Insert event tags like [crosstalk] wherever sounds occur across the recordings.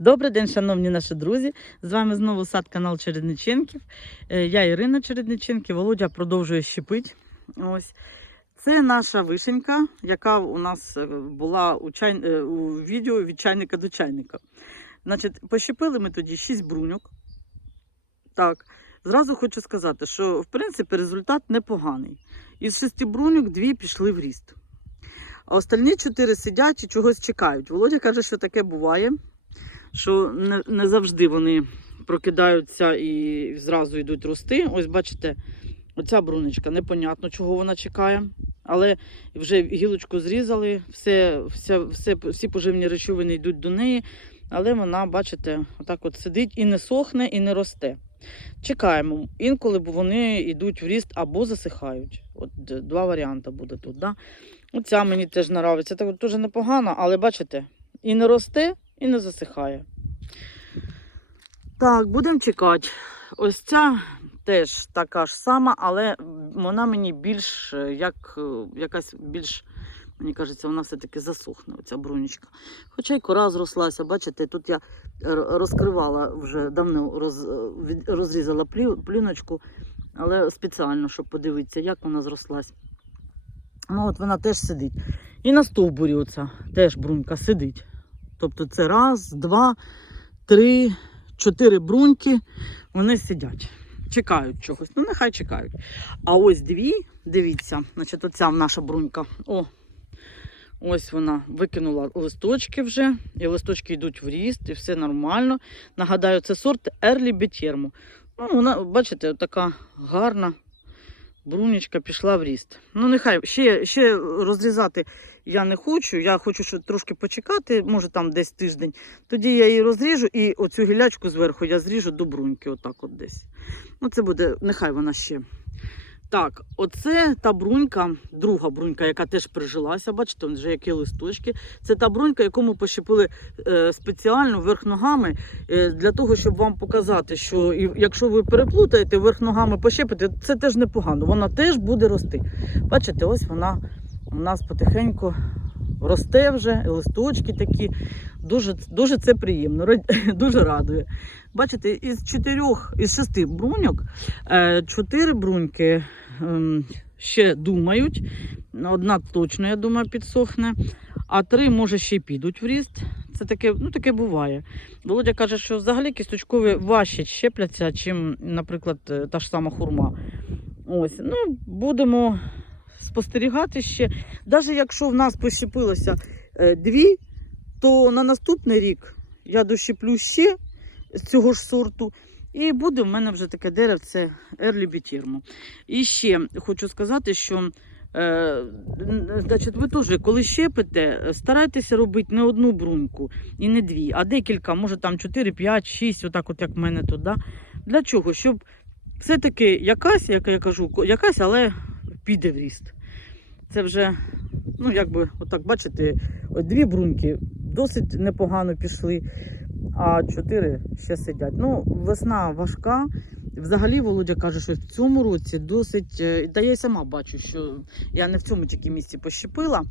Добрий день, шановні наші друзі. З вами знову сад канал Чередниченків. Е, Я Ірина Чередниченків. Володя продовжує щепити. Ось. Це наша вишенька, яка у нас е, була у, чай... е, у відео від чайника до чайника. Значить, пощепили ми тоді 6 бруньок. Так, зразу хочу сказати, що в принципі результат непоганий. Із шести бруньок дві пішли в ріст. А остальні чотири сидять і чогось чекають. Володя каже, що таке буває, що не, не завжди вони прокидаються і зразу йдуть рости. Ось бачите, оця брунечка, непонятно, чого вона чекає. Але вже гілочку зрізали, все, все, все, всі поживні речовини йдуть до неї. Але вона, бачите, отак от сидить і не сохне, і не росте. Чекаємо. Інколи бо вони йдуть в ріст або засихають. От два варіанти буде тут. Да? Оця мені теж подобається. Так дуже непогано, але бачите, і не росте, і не засихає. Так, будемо чекати. Ось ця теж така ж сама, але вона мені більш е, як е, якась більш, мені кажеться, вона все-таки засохне, оця брунечка. Хоча й кора зрослася, бачите, тут я розкривала вже давно роз, розрізала плю- плюночку, але спеціально, щоб подивитися, як вона зрослась. Ну, от вона теж сидить. І на стовбурі оця теж брунька сидить. Тобто це раз, два, три, чотири бруньки, вони сидять. Чекають чогось. Ну, нехай чекають. А ось дві, дивіться, значить, оця наша брунька. О, ось вона викинула листочки вже, і листочки йдуть в ріст, і все нормально. Нагадаю, це сорт Early Betermo. Ну, вона, бачите, така гарна брунечка пішла в ріст. Ну, нехай ще, ще розрізати я не хочу. Я хочу щоб трошки почекати, може там десь тиждень. Тоді я її розріжу і оцю гілячку зверху я зріжу до бруньки, отак от десь. Ну, це буде, нехай вона ще. Так, оце та брунька, друга брунька, яка теж прижилася. Бачите, вже які листочки. Це та брунька, яку ми пощепили е, спеціально верх ногами е, для того, щоб вам показати, що якщо ви переплутаєте верх ногами пощепите, це теж непогано. Вона теж буде рости. Бачите, ось вона у нас потихеньку росте вже, листочки такі. Дуже, дуже це приємно, [laughs] дуже радує. Бачите, із чотирьох, із шести бруньок, е, чотири бруньки ем, ще думають. Одна точно, я думаю, підсохне, а три, може, ще й підуть в ріст. Це таке, ну, таке буває. Володя каже, що взагалі кісточкові важче щепляться, чим, наприклад, е, та ж сама хурма. Ось, ну, будемо спостерігати ще. Навіть якщо в нас пощепилося е, дві, то на наступний рік я дощеплю ще з цього ж сорту. І буде в мене вже таке деревце Early Bitirmo. І ще хочу сказати, що е, значить, ви теж, коли щепите, старайтеся робити не одну бруньку і не дві, а декілька, може там 4, 5, 6, отак от як в мене тут. Да? Для чого? Щоб все-таки якась, як я кажу, якась, але піде в ріст. Це вже, ну якби, отак, бачите, дві бруньки досить непогано пішли, а чотири ще сидять. Ну, весна важка. Взагалі, Володя каже, що в цьому році досить. е, Та я й сама бачу, що я не в цьому тільки місці пощепила,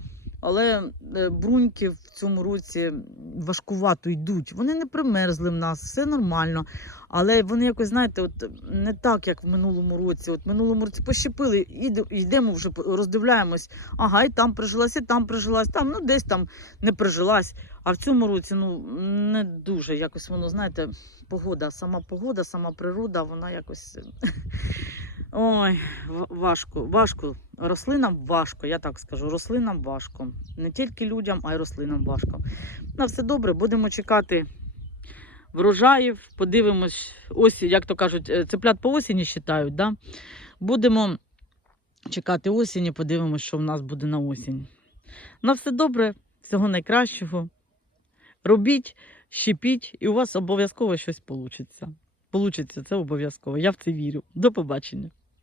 але е, бруньки в цьому році важкувато йдуть. Вони не примерзли в нас, все нормально. Але вони якось, знаєте, от не так, як в минулому році. От в минулому році пощепили, йдемо вже роздивляємось. Ага, і там прижилась, і там прижилась, там ну десь там не прижилась. А в цьому році ну не дуже якось воно, знаєте, погода, сама погода, сама природа, вона якось. Ой, важко, важко. Рослинам важко, я так скажу. Рослинам важко. Не тільки людям, а й рослинам важко. На все добре, будемо чекати врожаїв, подивимось, ось, як то кажуть, е, цеплят по осені вважають, да? Будемо чекати осені, подивимось, що в нас буде на осінь. На все добре, всього найкращого. Робіть, щепіть, і у вас обов'язково щось вийде. Получиться, це обов'язково. Я в це вірю. До побачення.